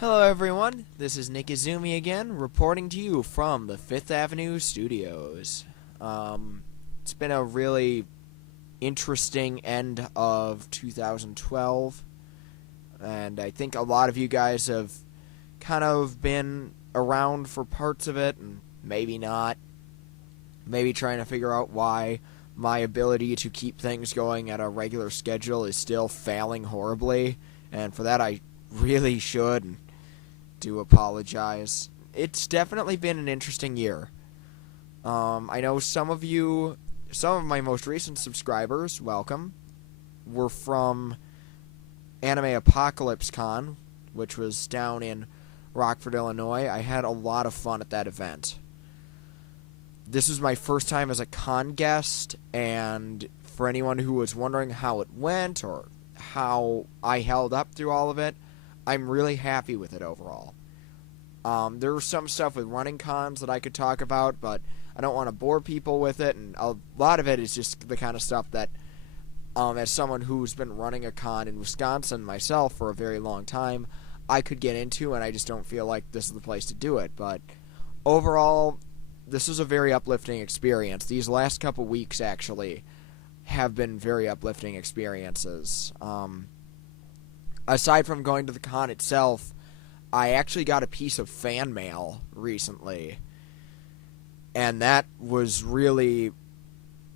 Hello everyone, this is Nick Izumi again, reporting to you from the Fifth Avenue Studios. It's been a really interesting end of 2012, and I think a lot of you guys have kind of been around for parts of it, and maybe not. Maybe trying to figure out why my ability to keep things going at a regular schedule is still failing horribly, and for that I really should do apologize. It's definitely been an interesting year. I know some of my most recent subscribers, welcome, were from Anime Apocalypse Con, which was down in Rockford, Illinois. I had a lot of fun at that event. This was my first time as a con guest, and for anyone who was wondering how it went or how I held up through all of it, I'm really happy with it overall. There was some stuff with running cons that I could talk about, but I don't want to bore people with it, and a lot of it is just the kind of stuff that, as someone who's been running a con in Wisconsin myself for a very long time, I could get into, and I just don't feel like this is the place to do it. But overall, this was a very uplifting experience. These last couple weeks, actually, have been very uplifting experiences. Aside from going to the con itself, I actually got a piece of fan mail recently, and that was really,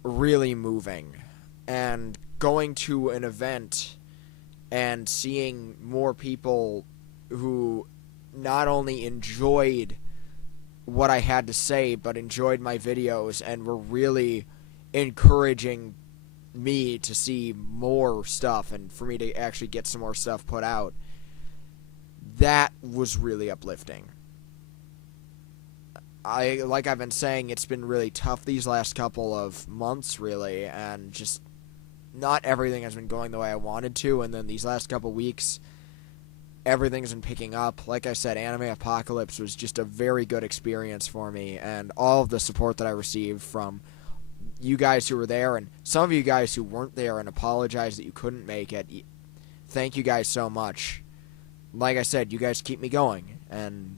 really moving. And going to an event and seeing more people who not only enjoyed what I had to say, but enjoyed my videos and were really encouraging me to see more stuff and for me to actually get some more stuff put out, that was really uplifting. Like I've been saying, it's been really tough these last couple of months, really, and just not everything has been going the way I wanted to, and then these last couple weeks, everything's been picking up. Like I said, Anime Apocalypse was just a very good experience for me, and all of the support that I received from you guys who were there, and some of you guys who weren't there and apologize that you couldn't make it, thank you guys so much. Like I said, you guys keep me going, and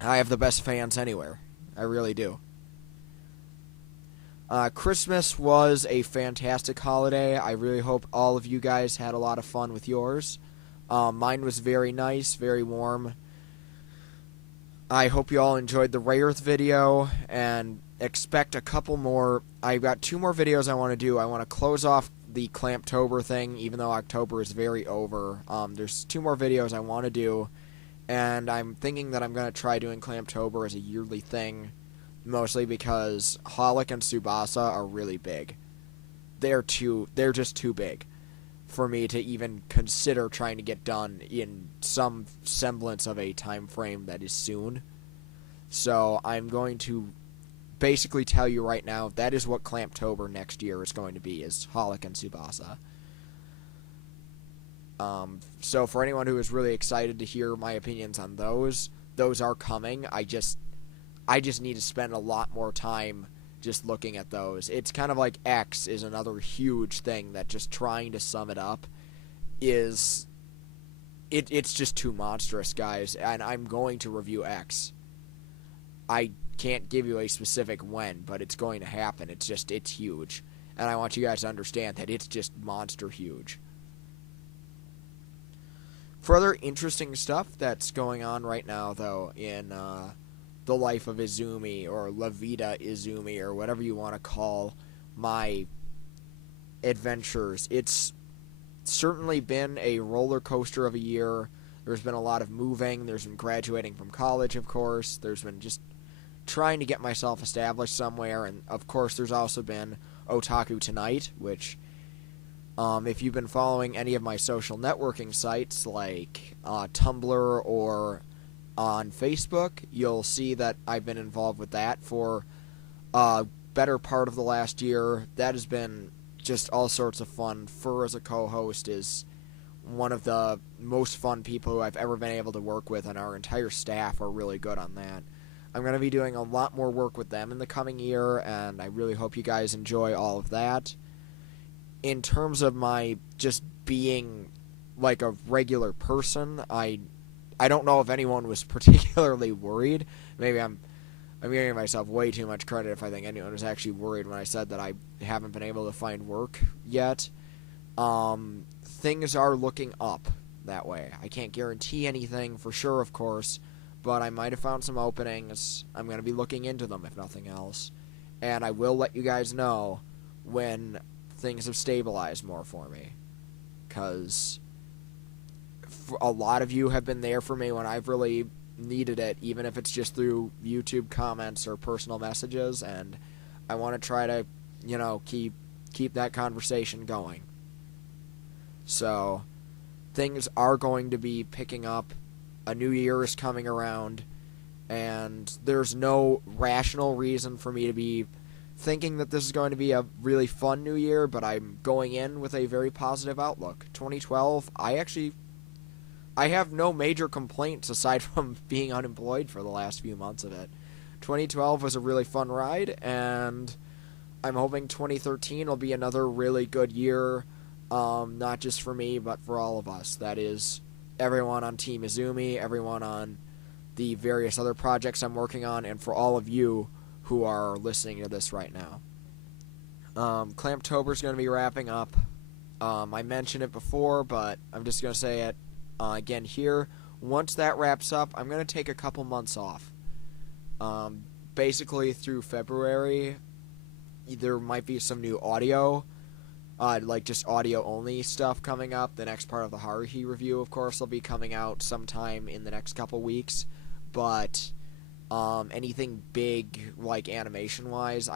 I have the best fans anywhere. I really do. Christmas was a fantastic holiday. I really hope all of you guys had a lot of fun with yours. Mine was very nice, very warm. I hope you all enjoyed the Ray Earth video, and expect a couple more. I've got 2 more videos I want to do. I want to close off the Clamptober thing, even though October is very over. There's 2 more videos I want to do, and I'm thinking that I'm going to try doing Clamptober as a yearly thing, mostly because Holic and Tsubasa are really big. They're just too big for me to even consider trying to get done in some semblance of a time frame that is soon. So I'm going to basically tell you right now, that is what Clamptober next year is going to be, is Holic and Tsubasa. So for anyone who is really excited to hear my opinions on those are coming. I just need to spend a lot more time just looking at those. It's kind of like X is another huge thing that, just trying to sum it up, is it's just too monstrous, guys, and I'm going to review X. I can't give you a specific when, but it's going to happen. It's huge, and I want you guys to understand that it's just monster huge. Further interesting stuff that's going on right now, though, in the life of Izumi, or La Vida Izumi, or whatever you want to call my adventures. It's certainly been a roller coaster of a year. There's been a lot of moving. There's been graduating from college, of course. There's been just trying to get myself established somewhere, and of course there's also been Otaku Tonight, which, if you've been following any of my social networking sites like Tumblr or on Facebook, you'll see that I've been involved with that for a better part of the last year. That has been just all sorts of fun. Fur as a co-host is one of the most fun people who I've ever been able to work with, and our entire staff are really good on that. I'm going to be doing a lot more work with them in the coming year, and I really hope you guys enjoy all of that. In terms of my just being like a regular person, I don't know if anyone was particularly worried. Maybe I'm giving myself way too much credit if I think anyone was actually worried when I said that I haven't been able to find work yet. Things are looking up that way. I can't guarantee anything for sure, of course, but I might have found some openings. I'm going to be looking into them, if nothing else. And I will let you guys know when things have stabilized more for me. Because a lot of you have been there for me when I've really needed it, even if it's just through YouTube comments or personal messages, and I want to try to, keep that conversation going. So, things are going to be picking up. A new year is coming around, and there's no rational reason for me to be thinking that this is going to be a really fun new year, but I'm going in with a very positive outlook. 2012, I have no major complaints aside from being unemployed for the last few months of it. 2012 was a really fun ride, and I'm hoping 2013 will be another really good year, not just for me, but for all of us. That is, everyone on Team Izumi, everyone on the various other projects I'm working on, and for all of you who are listening to this right now. Clamptober is going to be wrapping up. I mentioned it before, but I'm just going to say it again here. Once that wraps up, I'm going to take a couple months off. Basically through February, there might be some new audio, like just audio-only stuff coming up. The next part of the Haruhi review, of course, will be coming out sometime in the next couple weeks. But anything big, like animation-wise,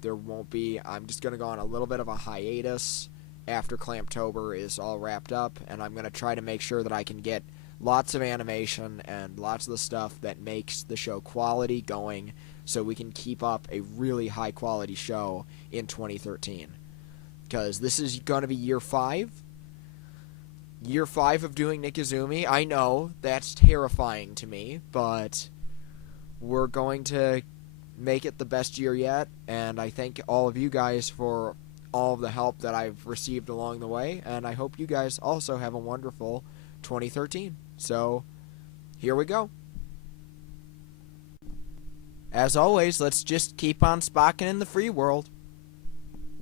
there won't be. I'm just going to go on a little bit of a hiatus after Clamptober is all wrapped up, and I'm going to try to make sure that I can get lots of animation and lots of the stuff that makes the show quality going so we can keep up a really high-quality show in 2013. Because this is going to be year 5. Year 5 of doing Nikizumi. I know, that's terrifying to me, but we're going to make it the best year yet, and I thank all of you guys for all of the help that I've received along the way, and I hope you guys also have a wonderful 2013. So, here we go. As always, let's just keep on spocking in the free world.